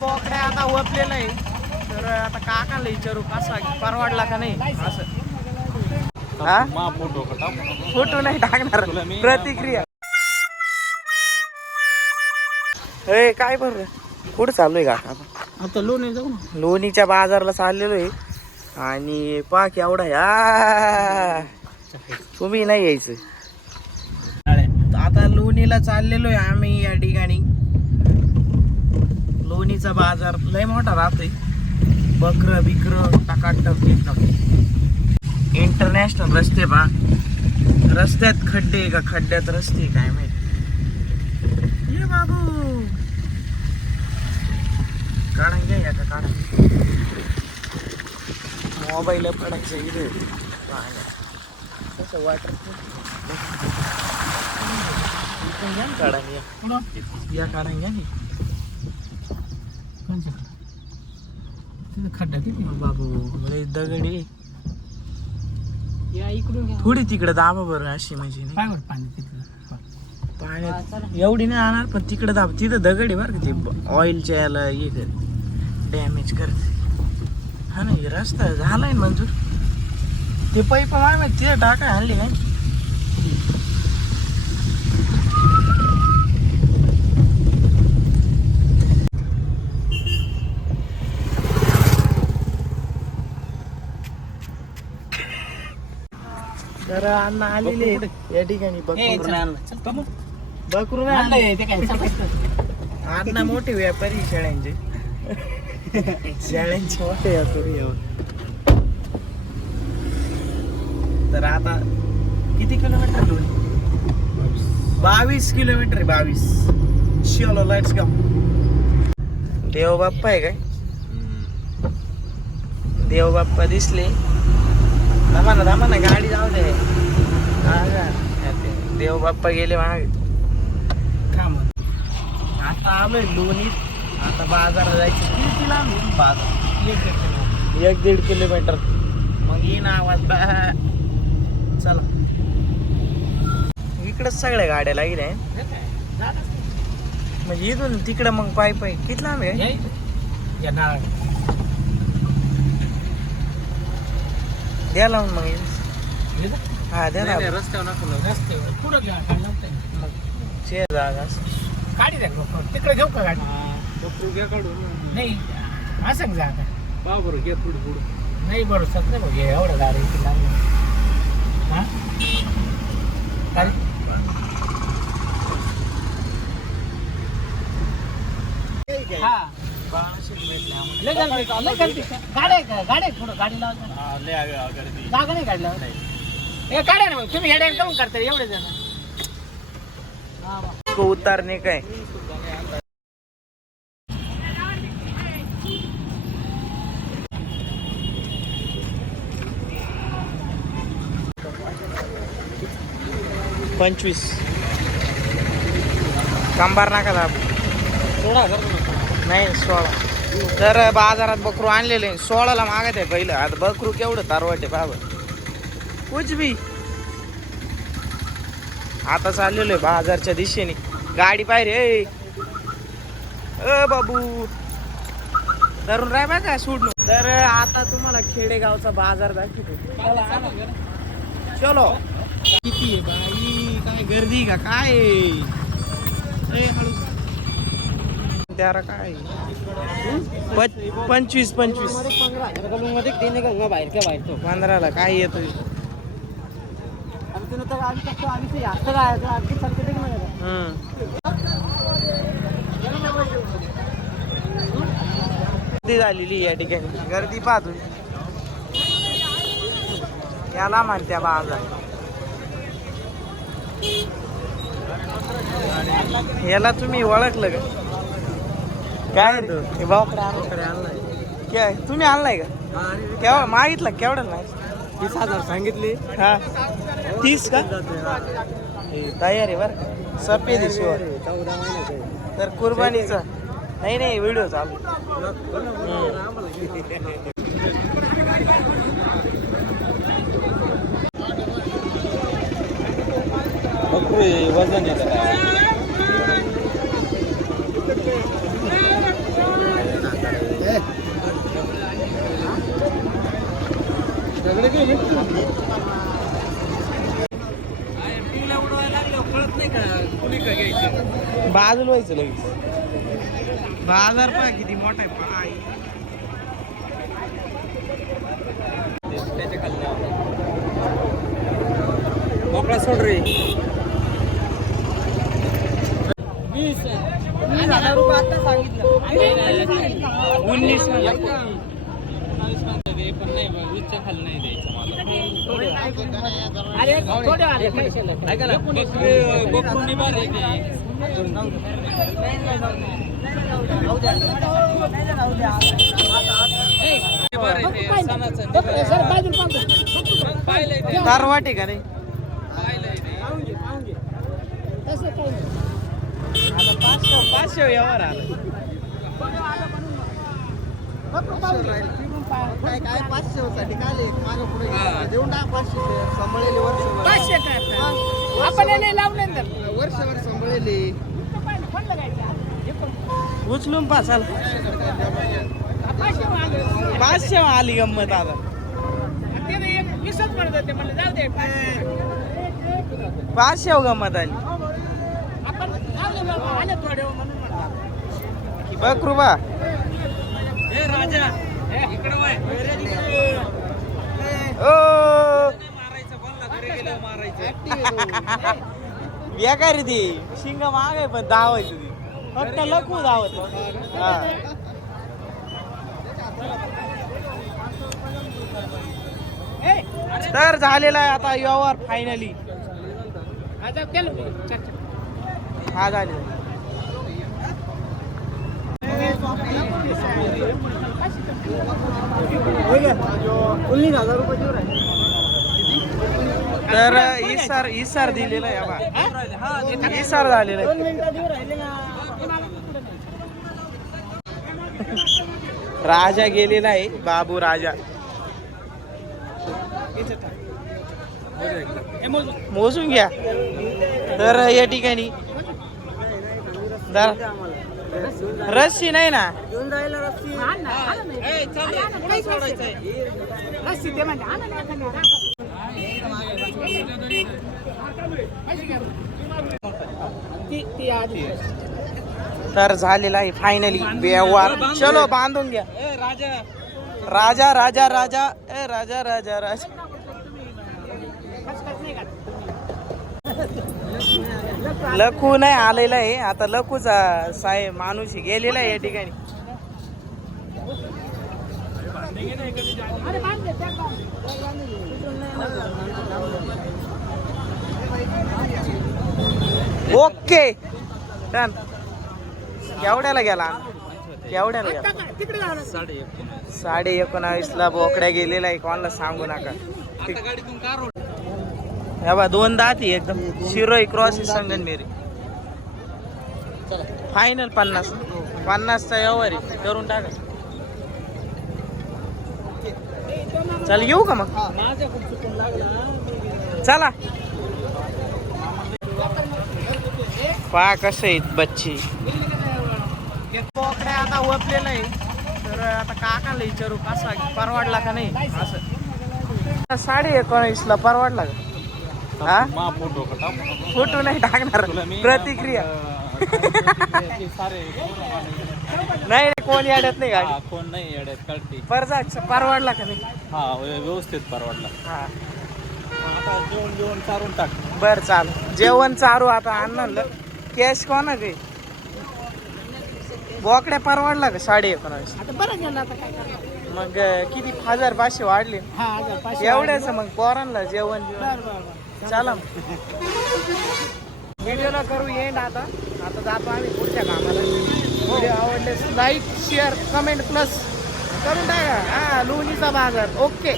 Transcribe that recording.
बोकड्या आता ओपलेलं आहे तर आता काकाला विचारू कसा परवाडला का नाही? असं. हा? फोटो नाही टाकणार. प्रतिक्रिया. ए काय बरं? कुठं चाललोय का? आता आता लोणी जाऊ लोणीच्या बाजारला चाललेलो आहे. आणि पाक एवढा या तुम्ही नाही यायचं. आता लोणीला चाललेलो आहे आम्ही या ठिकाणी. लोणीचा बाजार लय मोठा राहतोय. बकर बिकर टाकाटक एकदम इंटरनॅशनल रस्ते पा रस्त्यात खड्डे आहे का? खड्ड्यात रस्ते काय माहीत. ये बाबू. काढून घ्या या का काढा मोबाईल पडायचं इथे. कसं वाटत घ्या या घ्या की तिथं खड्डा किती बाबू लय दगडी या इकडून घ्या. थोडी तिकडे दाबा बरं अशी म्हणजे नाही. पाणी तिथलं पाण्यात एवढी नाही आणणार पण तिकडे दाब तिथं दगडी बरं का ते ऑइलच्या याला हे कर. डॅमेज करते. हा नाही रस्ता झालाय ना मंजूर. ते पाईप माय ते टाकाय आणली काय तर अण्णा आलेले आहेत. या ठिकाणी बकरू बकरू नाही आणले. ते काय समजतं. अण्णा मोठे व्यापारी आहे शेळ्यांचे शेळ्यांचे मोठे व्यापारी आहे. तर आता किती किलोमीटर दोन? बावीस किलोमीटर आहे बावीस. शिवलो लाईट्स गाव देव बाप्पा आहे काय? देव बाप्पा दिसले. थांबा ना थांबा ना गाडी जाऊ दे? देव बाप्पा गेले मागे. थांब. आता आलोय लोणीत. आता बाजारात जायचं. किती लांब आहे बाजार. एक दीड किलोमीटर. मग येईन आवाज. बा. चला. इकडंच सगळ्या गाड्या असतं. म्हणजे इथून तिकडं मग पाय पाय. किती लांब आहे? या इथं. या नारळ. द्या लावून मग? हा द्या ना रस्त्यावर. पुढं घ्या, खाली नव्हतं. चे जागा गाडी द्या. तिकडे घेऊ का गाडी नाही असं जा का नाही बरोबर सत नाही बघ एवढं गाडी इथे लागली. हा गाडी हा लय गर्दी का? लय गर्दी का? गाड्या? गाड्या पुढं गाडी लावायचं जागा नाही गाडी लावायला हे ना मग. तुम्ही हेड्या काऊन करता एवढे जण. हा वा. को काय? पंचवीस. कंबार नाका दाब. नाही सोळा. तर बाजारात बकरू आणलेले. सोळाला मागत आहे पहिलं. आता बकरू केवढं तारवट आहे बाबा कुछ बी आता चाललेलो आहे बाजारच्या दिशेने. गाडी पाहिजे ए अ बाबू. धरून राय बघा सोडलो तर आता तुम्हाला खेडेगावचा बाजार दाखवतो. चलो किती आहे बाई? काय गर्दी का? काय त्याला काय पच- पंचवीस पंचवीस. बाहेर काय बाहेर तो पंधराला काय येतोय? तर आम्ही आम्ही राहायचं गर्दी झालेली या ठिकाणी. गर्दी पाहतो याला म्हणत्या बाजार. याला तुम्ही ओळखलं का? काय काय? तुम्ही आणलाय का? केव्हा मागितलं? केवढं नाही तीस हजार सांगितले. हा. तीस का? हे तयार आहे बरं का. सफेद आहे शिवाय. चौदा महिन्याचे तर कुर्बानीचा. नाही नाही व्हिडिओ चालू. वजन येतं बाजूला व्हायचं लगेच. बाजार पहा किती मोठा आहे. मोकळा सोड रे. वीस हजार रुपये आता सांगितलं. उन्नीस आले. पैसे सर बाजूला पाहतो तारवाट आहे का नाही आता पाचशे पाचशे व्यवहार आला फक्त पाहू दे. फिरून पाहा. काय काय पाचशे साठी काय मागे पुढे देऊन टाक पाचशे वर्षभर काय? आपण लावले. वर्षभर. उचलून पाचाल हा, पाचशे आली गंमत आता पाचशे. गंमत आली. बघ कृपा बेकारी ती. शिंग माग आहे पण धावायचं ती. फक्त लकू धावत. हा. तर झालेला आहे आता व्यवहार फायनली. हा झाले उन्नीस हजार रुपये देऊ राहिले तर इसार इसार दिलेला आहे बा इसार झालेला राजा गेलेला आहे बाबू राजा. मोजून घ्या. तर या ठिकाणी. रस्सी नाही ना? घेऊन जायला नसते. रस्सी ते आधी. तर झालेला आहे फायनली व्यवहार. चलो बांधून घ्या. राजा. राजा राजा ए राजा राजा राजा? लखू नाही आलेला आहे. आता लखूचा साहेब माणूस गेलेला आहे या ठिकाणी. ओके. डन. केवढ्याला गेला? केवढ्याला गेला? साडे एकोणावीस ला बोकड्या गेलेला आहे. कोणाला सांगू नका. हे बा दोन दाती एकदम. शिरोई क्रॉस संगनमेरी. फायनल पन्नास. पन्नासचा व्यवहार आहे. करून टाका. चल येऊ का मग? चला. पहा कसं आहेत बच्ची. बोकड्या आता ओपलेलं आहे. तर आता काकाला विचारू कसा परवडला का नाही? असं. साडे एकोणीस ला परवडला का? हा? मा फोटो नाही टाकणार. प्रतिक्रिया. नाही कोणी अडत नाही गाडी. कोण नाही येड्यात कळते. परजा परवडला का नाही? हा व्यवस्थित परवडला. हा. आता जेवण जेवण चारून टाक. बर चाल. जेवण चारू आता आणलं कॅश कोणा काही बोकड्या परवडला का साडे एकोणावीस? मग किती? हजार पाचशे वाढले. हा. एवढ्याच मग पोरांना जेवण जेवण. चला व्हिडिओला करू येईन आता. आता जातो आम्ही पुढच्या कामाला. व्हिडिओ आवडले लाईक शेअर कमेंट प्लस करून टाका. हा लोणीचा बाजार. ओके